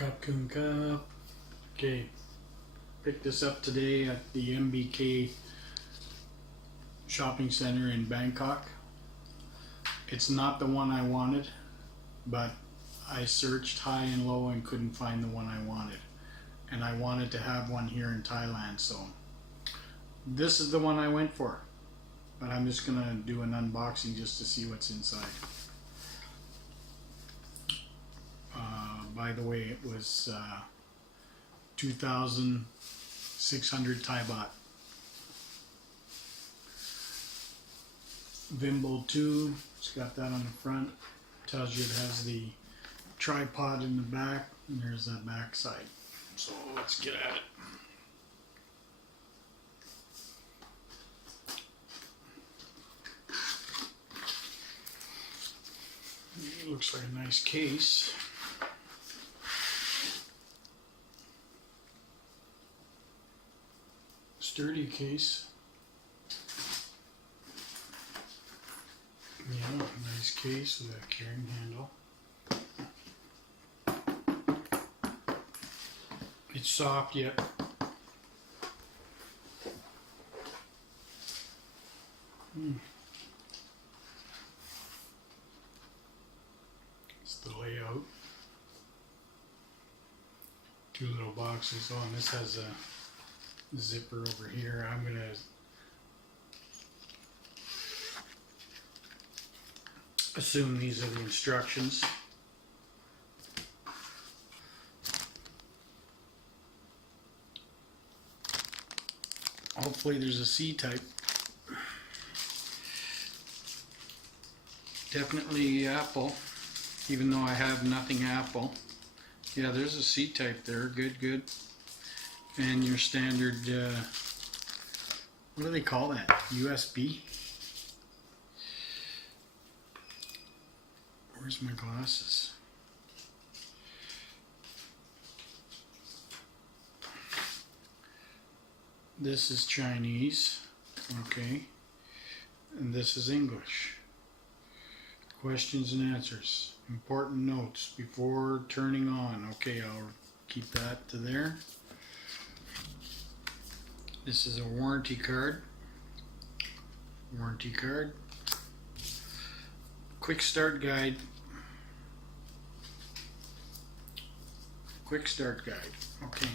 Cup. Okay, picked this up today at the MBK shopping center in Bangkok. It's not the one I wanted, but I searched high and low and couldn't find the one I wanted. And I wanted to have one here in Thailand, so this is the one I went for. But I'm just gonna do an unboxing just to see what's inside. By the way, it was 2,600 Thai baht. Vimble 2, it's got that on the front. Tells you it has the tripod in the back, and there's that back side. So let's get at it. It looks like a nice case. Sturdy case. Yeah, nice case with a carrying handle. It's soft yet. It's the layout. Two little boxes. Oh, and this has a zipper over here. I'm gonna assume these are the instructions. Hopefully there's a C-type. Definitely Apple, even though I have nothing Apple. Yeah, there's a C-type there. Good. And your standard, what do they call that? USB? Where's my glasses? This is Chinese, okay, and this is English. Questions and answers. Important notes before turning on. Okay, I'll keep that to there. This is a warranty card. Quick start guide. Okay.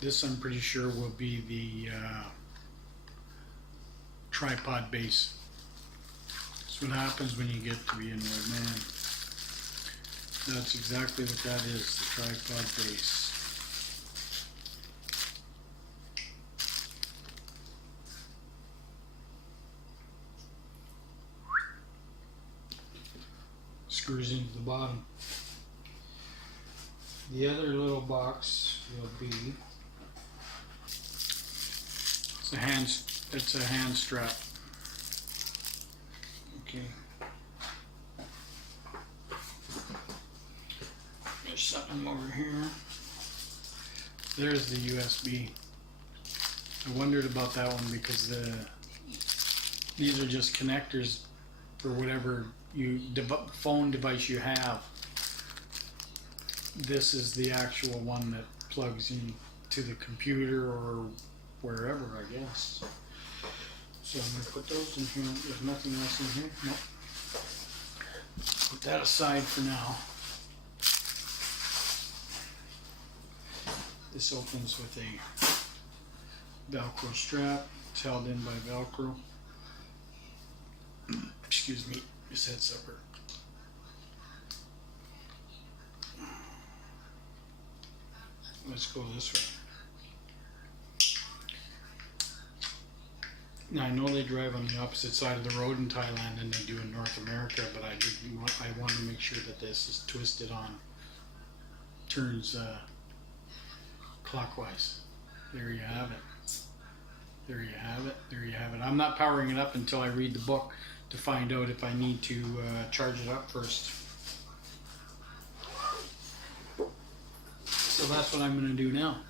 This I'm pretty sure will be the tripod base. That's what happens when you get to be an old man. That's exactly what that is, the tripod base. Screws into the bottom. The other little box will be, it's a hand strap. Okay. There's something over here. There's the USB. I wondered about that one because these are just connectors for whatever phone device you have. This is the actual one that plugs into the computer or wherever, I guess. So I'm going to put those in here. There's nothing else in here. Nope. Put that aside for now. This opens with a Velcro strap. It's held in by Velcro. Excuse me, just had supper. Let's go this way. Now I know they drive on the opposite side of the road in Thailand than they do in North America, but I want to make sure that this is twisted on. Turns clockwise. There you have it. I'm not powering it up until I read the book to find out if I need to charge it up first. So that's what I'm going to do now.